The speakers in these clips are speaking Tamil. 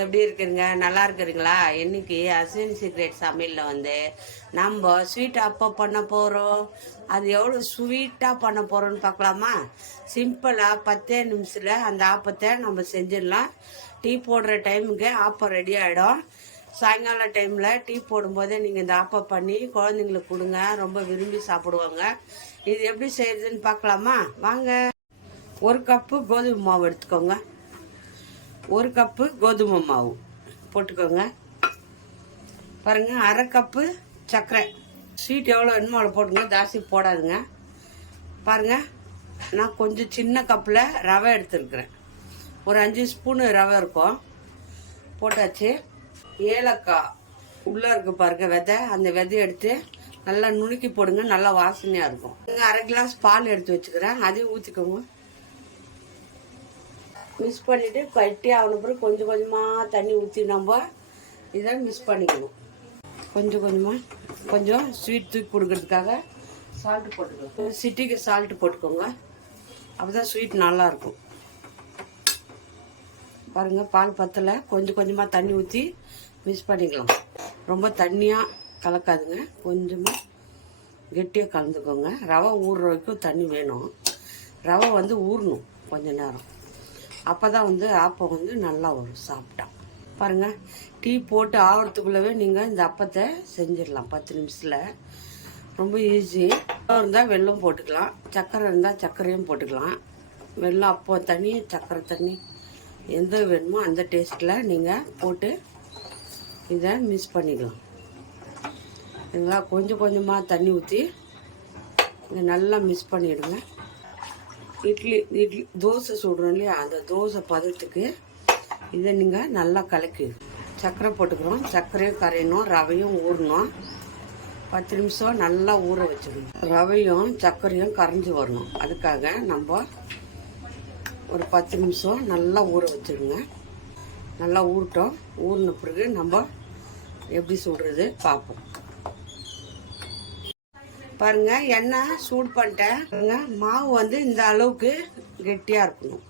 எப்படி இருக்குங்க? நல்லா இருக்கிறீங்களா? இன்னைக்கு அஸ்வின் சீக்ரெட் சமையலில் வந்து நம்ம ஸ்வீட் அப்பம் பண்ண போகிறோம். அது எவ்வளோ ஸ்வீட்டாக பண்ண போகிறோன்னு பார்க்கலாமா? சிம்பிளாக 10 நிமிஷத்தில் அந்த ஆப்பத்தை நம்ம செஞ்சிடலாம். டீ போடுற டைமுக்கு ஆப்பம் ரெடி ஆகிடும். சாயங்கால டைமில் டீ போடும்போதே நீங்கள் இந்த ஆப்பம் பண்ணி குழந்தைங்களுக்கு கொடுங்க, ரொம்ப விரும்பி சாப்பிடுவாங்க. இது எப்படி செய்யுதுன்னு பார்க்கலாமா? வாங்க. 1 கப்பு கோதுமை மாவு எடுத்துக்கோங்க. 1 கப்பு கோதுமை மாவு போட்டுக்கோங்க. பாருங்கள், 1/2 கப்பு சர்க்கரை. ஸ்வீட் எவ்வளோ வேணுமோ அவ்வளோ போட்டுங்க, ஜாஸ்தி போடாதுங்க. பாருங்கள், நான் கொஞ்சம் சின்ன கப்பில் ரவை எடுத்துருக்குறேன். ஒரு 5 ஸ்பூனு ரவை இருக்கும். போட்டாச்சு. ஏலக்காய் உள்ளே இருக்கு பாருங்கள் விதை, அந்த விதையை எடுத்து நல்லா நுணுக்கி போடுங்க, நல்லா வாசனையாக இருக்கும். 1/2 கிளாஸ் பால் எடுத்து வச்சுக்கிறேன், அதையும் ஊற்றிக்கோங்க. மிக்ஸ் பண்ணிவிட்டு கட்டி ஆகின பிறகு கொஞ்சம் கொஞ்சமாக தண்ணி ஊற்றி நம்ம இதை மிக்ஸ் பண்ணிக்கணும். கொஞ்சம் ஸ்வீட் தூக்கி கொடுக்கறதுக்காக சால்ட்டு போட்டுக்கோங்க. சிட்டிக்கு சால்ட்டு போட்டுக்கோங்க, அப்போ தான் ஸ்வீட் நல்லாயிருக்கும். பாருங்கள், பால் பத்தலை, கொஞ்சமாக தண்ணி ஊற்றி மிக்ஸ் பண்ணிக்கலாம். ரொம்ப தண்ணியாக கலக்காதுங்க, கொஞ்சமாக கெட்டியாக கலந்துக்கோங்க. ரவை ஊறுற வரைக்கும் தண்ணி வேணும். ரவை வந்து ஊறணும் கொஞ்ச நேரம், அப்போ தான் வந்து ஆப்பம் வந்து நல்லா வரும் சாப்பிட்டா. பாருங்கள், டீ போட்டு ஆகிறதுக்குள்ளவே நீங்கள் இந்த அப்பத்தை செஞ்சிடலாம் 10 நிமிஷத்தில். ரொம்ப ஈஸி. இருந்தால் வெல்லம் போட்டுக்கலாம், சர்க்கரை இருந்தால் சர்க்கரையும் போட்டுக்கலாம். வெல்லம் அப்பம் தண்ணி, சர்க்கரை தண்ணி எந்த வேணுமோ அந்த டேஸ்ட்டில் நீங்கள் போட்டு இதை மிக்ஸ் பண்ணிக்கலாம். சரிங்களா? கொஞ்சமாக தண்ணி ஊற்றி இதை நல்லா மிக்ஸ் பண்ணிவிடுங்க. இட்லி தோசை சுடுறோம் இல்லையா, அந்த தோசை பதத்துக்கு இதை நீங்கள் நல்லா கலக்கி சர்க்கரை போட்டுக்கிறோம். சர்க்கரையும் கரையணும், ரவையும் ஊறணும். 10 நிமிஷம் நல்லா ஊற வச்சுக்கணும். ரவையும் சர்க்கரையும் கரைஞ்சி வரணும். அதுக்காக நம்ம ஒரு 10 நிமிஷம் நல்லா ஊற வச்சுடுங்க. நல்லா ஊறட்டும். ஊறின பிறகு நம்ம எப்படி சுடுறது பார்ப்போம். பாருங்க, எண்ணெய் சூடு பண்ணிட்டேன். மாவு வந்து இந்த அளவுக்கு கெட்டியாக இருக்கணும்.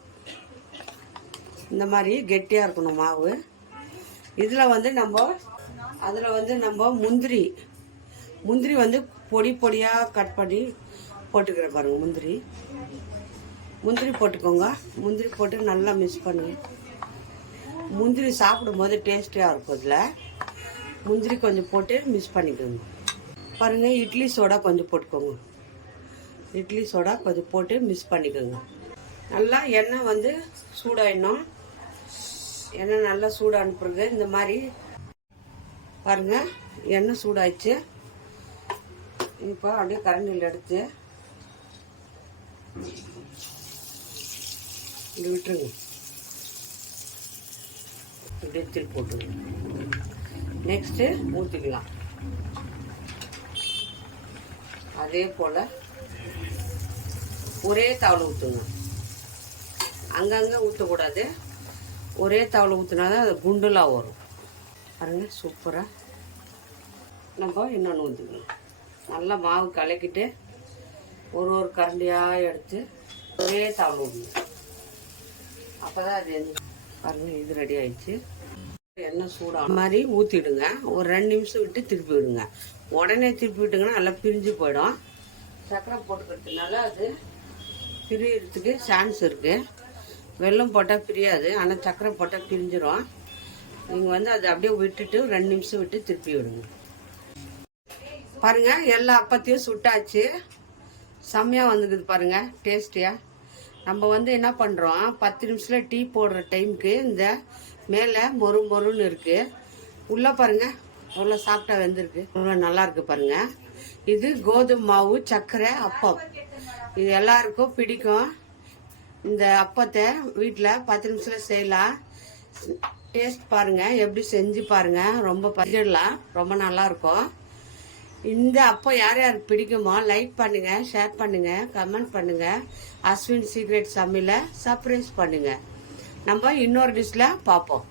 இந்த மாதிரி கெட்டியாக இருக்கணும் மாவு. இதில் வந்து நம்ம முந்திரி வந்து பொடியாக கட் பண்ணி போட்டுக்கிறேன். பாருங்கள், முந்திரி போட்டுக்கோங்க. முந்திரி போட்டு நல்லா மிக்ஸ் பண்ணுங்க. முந்திரி சாப்பிடும்போது டேஸ்டியாக இருக்கும். இதில் முந்திரி கொஞ்சம் போட்டு மிக்ஸ் பண்ணிக்கோங்க. பாருங்கள், இட்லி சோடா கொஞ்சம் போட்டுக்கோங்க. இட்லி சோடா கொஞ்சம் போட்டு மிக்ஸ் பண்ணிக்கோங்க. நல்லா எண்ணெய் வந்து சூடாயிடணும். எண்ணெய் நல்லா சூடான பிறகு இந்த மாதிரி பாருங்கள், எண்ணெய் சூடாயிடுச்சு. இப்போ அப்படியே கரண்டியில் எடுத்து இப்படி விட்டுருங்க. இப்படியே திருப்பி போட்டுருங்க. நெக்ஸ்ட்டு ஊற்றிக்கலாம். அதே போல் ஒரே தவளை ஊற்றுங்க. அங்கங்கே ஊற்றக்கூடாது, ஒரே தவளை ஊற்றினா தான் அது குண்டுலாக வரும். பாருங்க, சூப்பராக. நம்ம இன்னொன்று ஊற்றிக்கலாம். நல்லா மாவு கலக்கிட்டு ஒரு கரண்டியாக எடுத்து ஒரே தவளை ஊற்றணும். அப்போ தான் அது பாருங்கள், இது ரெடி ஆயிடுச்சு. எண்ணெய் சூடாக மாதிரி ஊற்றிடுங்க. ஒரு 2 நிமிஷம் விட்டு திருப்பி விடுங்க. உடனே திருப்பி விட்டுங்கன்னா நல்லா பிரிஞ்சு போயிடும். சர்க்கரை போட்டுக்கிறதுனால அது பிரியறதுக்கு சான்ஸ் இருக்குது. வெல்லம் போட்டால் பிரியாது, ஆனால் சர்க்கரை போட்டால் பிரிஞ்சிடும். நீங்கள் வந்து அதை அப்படியே விட்டுட்டு 2 நிமிஷம் விட்டு திருப்பி விடுங்க. பாருங்கள், எல்லா அப்பத்தையும் சுட்டாச்சு. செம்மையாக வந்துக்குது பாருங்கள், டேஸ்டியாக. நம்ம வந்து என்ன பண்ணுறோம், 10 நிமிஷத்தில் டீ போடுற டைமுக்கு இந்த மேலே மொறுன்னு இருக்குது. உள்ளே பாருங்கள் எவ்வளோ சாஃப்டாக வெந்திருக்கு, எவ்வளோ நல்லாயிருக்கு பாருங்கள். இது கோதுமை மாவு சர்க்கரை அப்பம். இது எல்லாருக்கும் பிடிக்கும். இந்த அப்பத்தை வீட்டில் 10 நிமிஷத்தில் செய்யலாம். டேஸ்ட் பாருங்கள், எப்படி செஞ்சு பாருங்கள். ரொம்ப பகிரலாம், ரொம்ப நல்லாயிருக்கும். இந்த அப்பம் யார் யாருக்கு பிடிக்குமோ லைக் பண்ணுங்கள், ஷேர் பண்ணுங்கள், கமெண்ட் பண்ணுங்கள். அஸ்வின் சீக்ரெட் சமையலை சர்ப்ரைஸ் பண்ணுங்கள். நம்ம இன்னொரு டிஷ்ஷில் பார்ப்போம்.